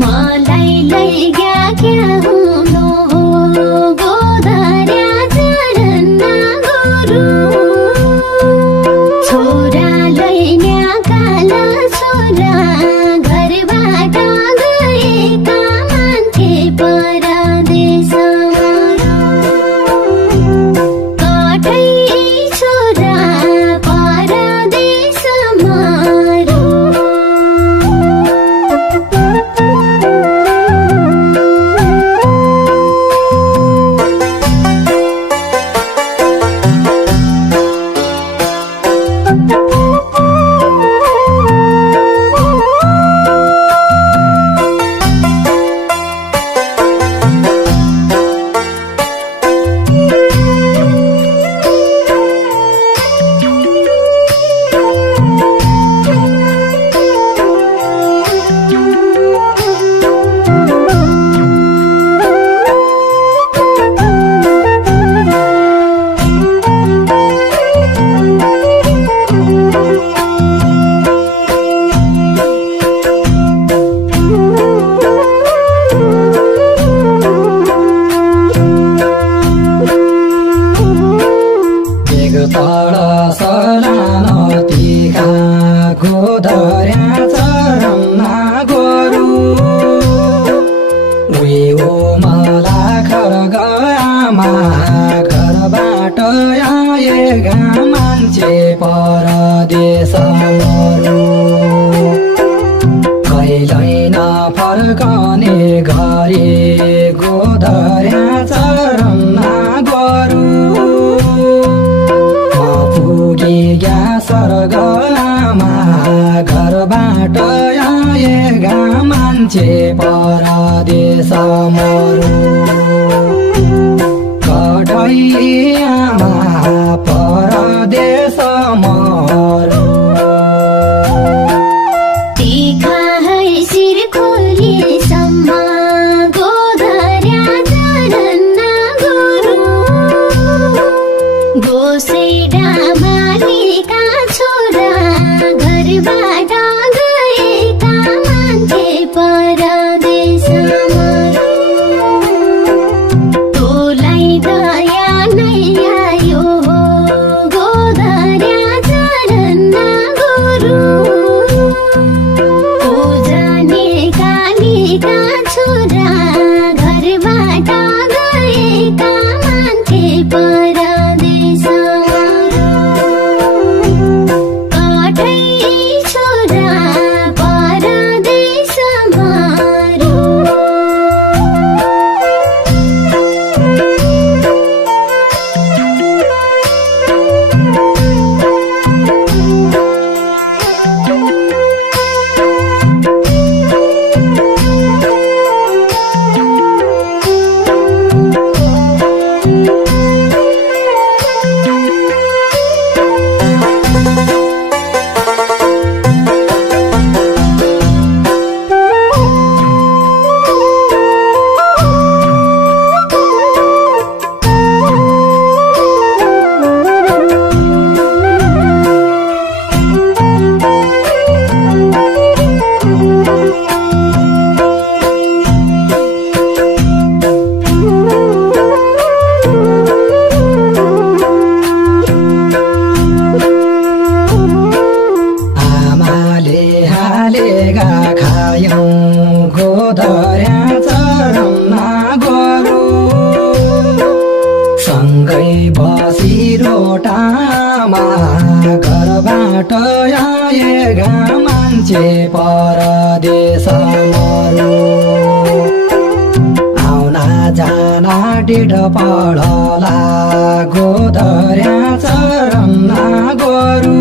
मलाई लैग्या क्या हूँ सलानो तिखा गोधर्या चरममा गोरु उही उमला खरगयामा घरबाट आएका मान्छे परदेश मरु कहिल्यै नफर्कने गरी गोधर्या चरममा गोरु पुगेका स्वर्गमा घरबाट आएका मान्छे परदेश मरु कठैयामा परदेश मरु घरबाट आएका मान्छे परदेश मरु आउना जाना डिढ पढला गोधर्या चरममा गोरु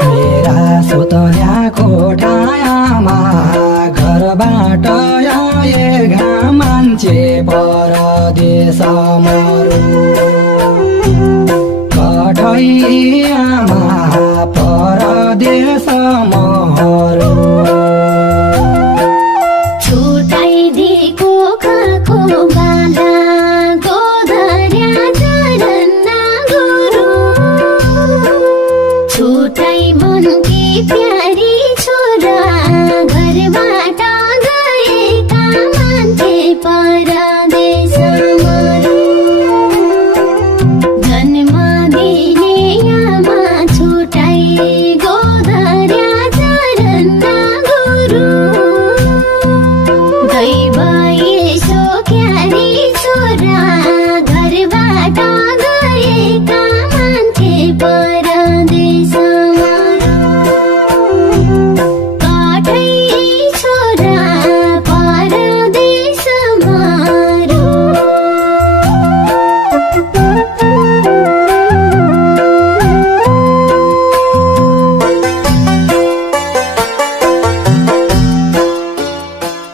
मेरा सुतल्या कोठायामा घरबाट आएका मान्छे परदेश मरु कठैयामा परदेश मरु छुटाइदिएको खाको बाला गोधर्या चरममा गोरु छुटाइ मनकी प्यारी छोरा घरबाट गएका मान्छे परदेश मरु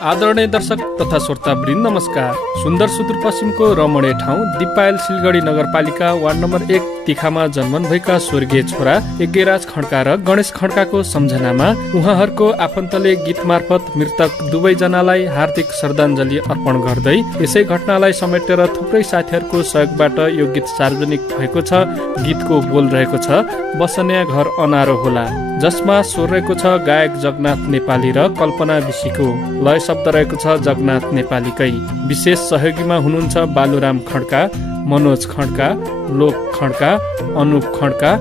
आदरणीय दर्शक तथा श्रोतावृन्द नमस्कार। सुन्दर सुदूरपश्चिमको रमणीय ठाउँ दिपायल सिलगढी नगरपालिका वार्ड नम्बर 1 तिखामा जन्मनुभएका स्वर्गीय छोरा यज्ञराज खड्का र गणेश खड्काको सम्झनामा उहाँहरूको आफन्तले गीत मार्फत मृतक दुवैजनालाई हार्दिक श्रद्धाञ्जली अर्पण गर्दै यसै घटनालाई समेटेर थुप्रै साथीहरूको सहयोगबाट यो गीत सार्वजनिक भएको छ। गीतको बोल रहेको छ बसन्या घर अनारो होला, जसमा स्वर रहेको छ गायक जगन्नाथ नेपाली र कल्पना विशीको, लय शब्द रहेको छ जगन्नाथ नेपालीकै। विशेष सहयोगीमा हुनुहुन्छ बालुराम खड्का, मनोज खड्का, लोक खड्का, अनुप खड्का,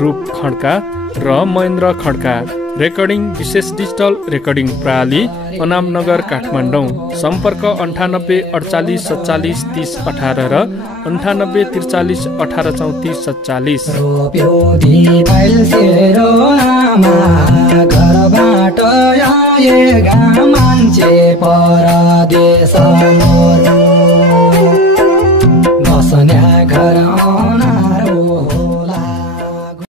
रूप खड्का र महेन्द्र खड्का। रेकर्डिङ विशेष डिजिटल रेकर्डिङ प्रणाली अनामनगर काठमाडौँ। सम्पर्क 98 48 47 30 18 र 98 43 18 34 47। रोप्यो दिपाइल सेरो आमा घरबाट आएका मान्छे परदेश मोर।